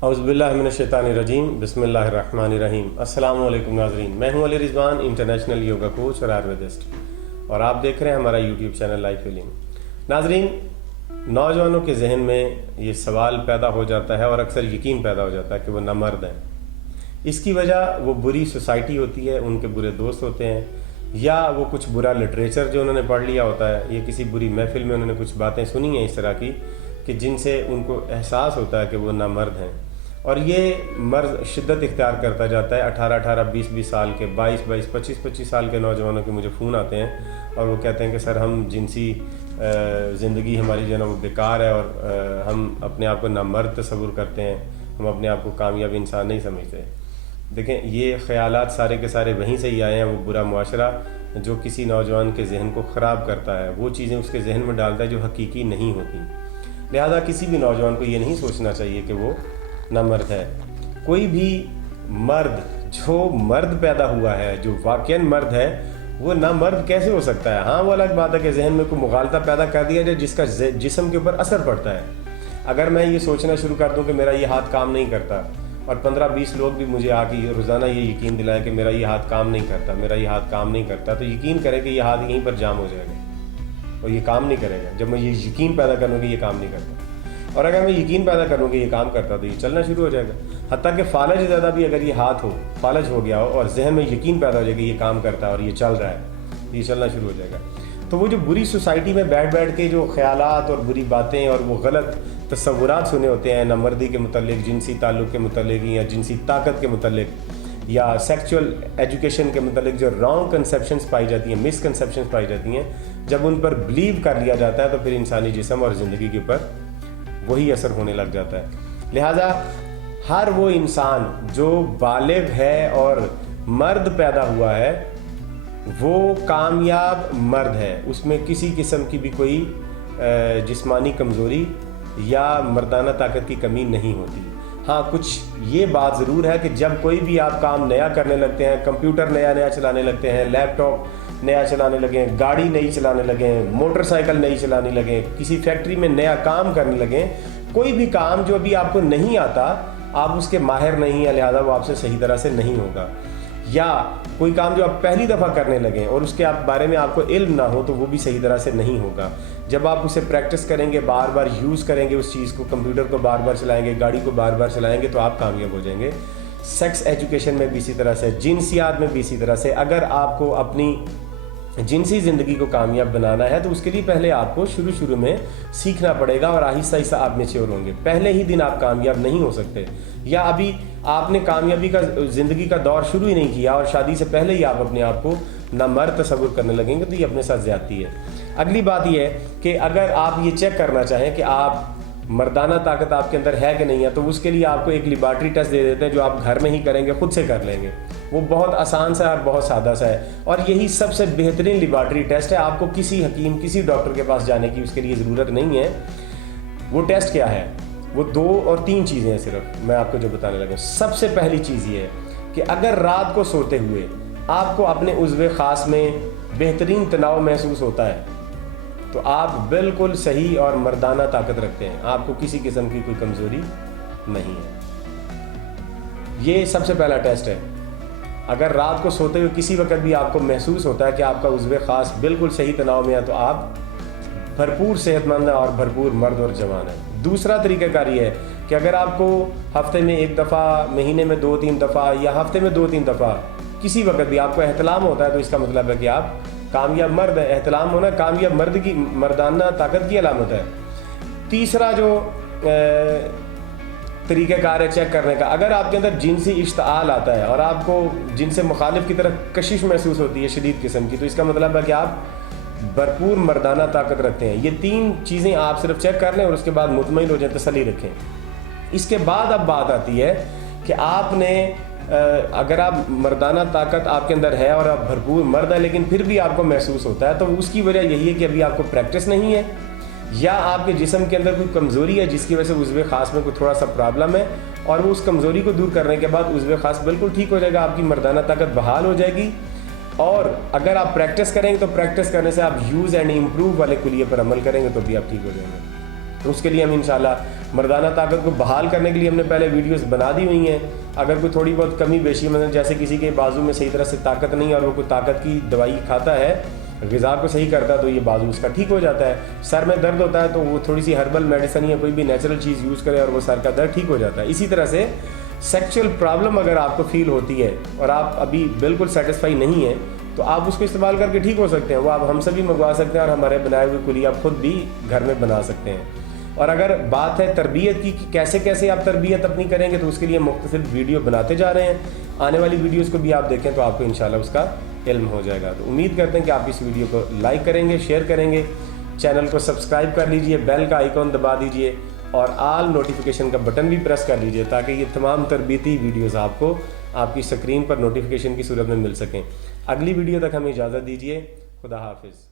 औज़ुबिल्लाहिमिनश्शैतानिर्रजीम बिस्मिल्लाहिर्रहमानिर्रहीम। अस्सलामु अलैकुम नाज़रीन, मैं हूं Ali Rizwan, international yoga coach और आयुर्वेदिस्ट, और आप देख रहे हैं हमारा यूट्यूब चैनल लाइफ हीलिंग। नाज़रीन, नौजवानों के जहन में ये सवाल पैदा हो जाता है और अक्सर यकीन पैदा हो जाता है कि वो नामर्द हैं। इसकी वजह वो बुरी सोसाइटी होती है, उनके बुरे दोस्त होते हैं, या वो कुछ बुरा लिटरेचर जो उन्होंने पढ़ लिया होता है, या किसी बुरी महफिल में उन्होंने कुछ बातें सुनी हैं इस तरह की कि जिनसे उनको एहसास होता है कि वो नामर्द हैं। और ये मर्द शिद्दत इख्तियार करता जाता है। 18-18, 20-20 साल के, 22-22, 25-25 साल के नौजवानों के मुझे फ़ोन आते हैं और वो कहते हैं कि सर हम जिनसी ज़िंदगी हमारी जो है ना वो बेकार है, और हम अपने आप को नामर्द तस्वुर करते हैं, हम अपने आप को कामयाब इंसान नहीं समझते। देखें, ये ख़यालात सारे के सारे वहीं से ही आए हैं। वो बुरा मुआशरा जो किसी नौजवान के जहन को ख़राब करता है, वो चीज़ें उसके जहन में डालता है जो हकीकी नहीं होती। लिहाजा किसी भी नौजवान को ये नहीं सोचना चाहिए कि वो नामर्द है। कोई भी मर्द जो मर्द पैदा हुआ है, जो वाकईन मर्द है, वो नामर्द कैसे हो सकता है? हाँ, वो अलग बात है कि जहन में कोई मुगालता पैदा कर दिया जाए जिसका जिस्म के ऊपर असर पड़ता है। अगर मैं ये सोचना शुरू कर दूँ कि मेरा ये हाथ काम नहीं करता, और 15-20 लोग भी मुझे आके रोज़ाना ये यकीन दिलाएं कि मेरा ये हाथ काम नहीं करता, मेरा ये हाथ काम नहीं करता, तो यकीन करें कि ये हाथ यहीं पर जाम हो जाएगा और ये काम नहीं करेगा। जब मैं ये यकीन पैदा करूँ कि ये काम नहीं करता, और अगर मैं यकीन पैदा करूँ कि ये काम करता, तो ये चलना शुरू हो जाएगा। हत्ता कि फालज ज़्यादा भी अगर ये हाथ हो, फालज हो गया हो और जहन में यकीन पैदा हो जाए कि ये काम करता है और ये चल रहा है, ये चलना शुरू हो जाएगा। तो वो जो बुरी सोसाइटी में बैठ बैठ के जो ख्यालात और बुरी बातें और वो गलत तस्वुरात सुने होते हैं नामर्दी के मुतल्लिक, जिनसी ताल्लुक़ के मुतल्लिक, या जिनसी ताकत के मुतल्लिक, या सेक्सुअल एजुकेशन के मुतल्लिक जो रॉन्ग कंसेप्शंस पाई जाती हैं, मिसकंसेप्शंस पाई जाती हैं, जब उन पर बिलीव कर लिया जाता है तो फिर इंसानी जिस्म और ज़िंदगी के ऊपर वही असर होने लग जाता है। लिहाजा हर वो इंसान जो बालिग है और मर्द पैदा हुआ है, वो कामयाब मर्द है। उसमें किसी किस्म की भी कोई जिस्मानी कमज़ोरी या मर्दाना ताकत की कमी नहीं होती। हाँ, कुछ ये बात ज़रूर है कि जब कोई भी आप काम नया करने लगते हैं, कंप्यूटर नया चलाने लगते हैं, लैपटॉप नया चलाने लगे, गाड़ी नई चलाने लगे, मोटरसाइकिल नई चलाने लगे, किसी फैक्ट्री में नया काम करने लगे, कोई भी काम जो अभी आपको नहीं आता, आप उसके माहिर नहीं है, लिहाजा वो आपसे सही तरह से नहीं होगा। या कोई काम जो आप पहली दफ़ा करने लगें और उसके बारे में आपको इल्म ना हो, तो वो भी सही तरह से नहीं होगा। जब आप उसे प्रैक्टिस करेंगे, बार बार यूज़ करेंगे उस चीज़ को, कंप्यूटर को बार बार चलाएंगे, गाड़ी को बार बार चलाएंगे, तो आप कामयाब हो जाएंगे। सेक्स एजुकेशन में भी इसी तरह से, जिनसियात में भी इसी तरह से। अगर आपको अपनी जिनसी ज़िंदगी को कामयाब बनाना है, तो उसके लिए पहले आपको शुरू में सीखना पड़ेगा और आहिस्ता आहिस्ता आप मैच्योर होंगे। पहले ही दिन आप कामयाब नहीं हो सकते, या अभी आपने कामयाबी का ज़िंदगी का दौर शुरू ही नहीं किया और शादी से पहले ही आप अपने आप को नामर्द तस्वुर करने लगेंगे, तो ये अपने साथ ज़्यादती है। अगली बात यह है कि अगर आप ये चेक करना चाहें कि आप मर्दाना ताकत आपके अंदर है कि नहीं है, तो उसके लिए आपको एक लेबॉरेटरी टेस्ट दे देते हैं जो आप घर में ही करेंगे, खुद से कर लेंगे। वो बहुत आसान सा और बहुत सादा सा है, और यही सबसे बेहतरीन लेबॉरेटरी टेस्ट है। आपको किसी हकीम, किसी डॉक्टर के पास जाने की उसके लिए ज़रूरत नहीं है। वो टेस्ट क्या है? वो 2 और 3 चीज़ें हैं सिर्फ, मैं आपको जो बताने लगा। सबसे पहली चीज़ ये है कि अगर रात को सोते हुए आपको अपने उज़्व ख़ास में बेहतरीन तनाव महसूस होता है, तो आप बिल्कुल सही और मर्दाना ताकत रखते हैं, आपको किसी किस्म की कोई कमज़ोरी नहीं है। ये सबसे पहला टेस्ट है। अगर रात को सोते हुए किसी वक्त भी आपको महसूस होता है कि आपका उज़्व ख़ास बिल्कुल सही तनाव में है, तो आप भरपूर सेहतमंद है और भरपूर मर्द और जवान है। दूसरा तरीक़ाकार ये है कि अगर आपको हफ्ते में 1 दफ़ा, महीने में 2-3 दफ़ा, या हफ्ते में 2-3 दफ़ा किसी वक्त भी आपको एहतलाम होता है, तो इसका मतलब है कि आप कामयाब मर्द है। एहतलाम होना कामयाब मर्द की, मर्दाना ताकत की अलामत है। तीसरा जो तरीक़ाकार है चेक करने का, अगर आपके अंदर जिनसी इश्ताल आता है और आपको जिनसे मुखालिफ की तरफ कशिश महसूस होती है शदीद किस्म की, तो इसका मतलब है कि आप भरपूर मर्दाना ताकत रखते हैं। ये 3 चीज़ें आप सिर्फ चेक कर लें और उसके बाद मुतमईन हो जाए, तसल्ली रखें। इसके बाद अब बात आती है कि आपने अगर आप मर्दाना ताकत आपके अंदर है और आप भरपूर मर्द है, लेकिन फिर भी आपको महसूस होता है, तो उसकी वजह यही है कि अभी आपको प्रैक्टिस नहीं है, या आपके जिस्म के अंदर कोई कमज़ोरी है जिसकी वजह से उज़्व ख़ास में कोई थोड़ा सा प्रॉब्लम है, और वो उस कमज़ोरी को दूर करने के बाद उज़्व ख़ास बिल्कुल ठीक हो जाएगा, आपकी मर्दाना ताकत बहाल हो जाएगी। और अगर आप प्रैक्टिस करेंगे, तो प्रैक्टिस करने से आप यूज़ एंड इम्प्रूव वाले कुलिये पर अमल करेंगे, तो भी आप ठीक हो जाएंगे। اس کے لیے ہم انشاءاللہ مردانہ طاقت کو بحال کرنے کے لیے ہم نے پہلے ویڈیوز بنا دی ہوئی ہیں. اگر کوئی تھوڑی بہت کمی بیشی مثلا جیسے کسی کے بازو میں صحیح طرح سے طاقت نہیں ہے اور وہ کوئی طاقت کی دوائی کھاتا ہے, غذا کو صحیح کرتا ہے, تو یہ بازو اس کا ٹھیک ہو جاتا ہے. سر میں درد ہوتا ہے تو وہ تھوڑی سی ہربل میڈیسن یا کوئی بھی نیچرل چیز یوز کرے اور وہ سر کا درد ٹھیک ہو جاتا ہے. اسی طرح سے سیکچول پرابلم اگر آپ کو فیل ہوتی ہے اور آپ ابھی بالکل سیٹسفائی نہیں ہیں تو آپ اس کو استعمال کر کے ٹھیک ہو سکتے ہیں. وہ آپ ہم سے بھی منگوا سکتے ہیں اور ہمارے بنائے ہوئے کلی آپ خود بھی گھر میں بنا سکتے ہیں. اور اگر بات ہے تربیت کی کہ کیسے کیسے آپ تربیت اپنی کریں گے, تو اس کے لیے مختلف ویڈیو بناتے جا رہے ہیں. آنے والی ویڈیوز کو بھی آپ دیکھیں تو آپ کو انشاءاللہ اس کا علم ہو جائے گا. تو امید کرتے ہیں کہ آپ اس ویڈیو کو لائک کریں گے, شیئر کریں گے, چینل کو سبسکرائب کر لیجئے, بیل کا آئیکن دبا دیجئے اور آل نوٹیفیکیشن کا بٹن بھی پریس کر لیجئے تاکہ یہ تمام تربیتی ویڈیوز آپ کو آپ کی سکرین پر نوٹیفیکیشن کی صورت میں مل سکیں. اگلی ویڈیو تک ہمیں اجازت دیجیے. خدا حافظ.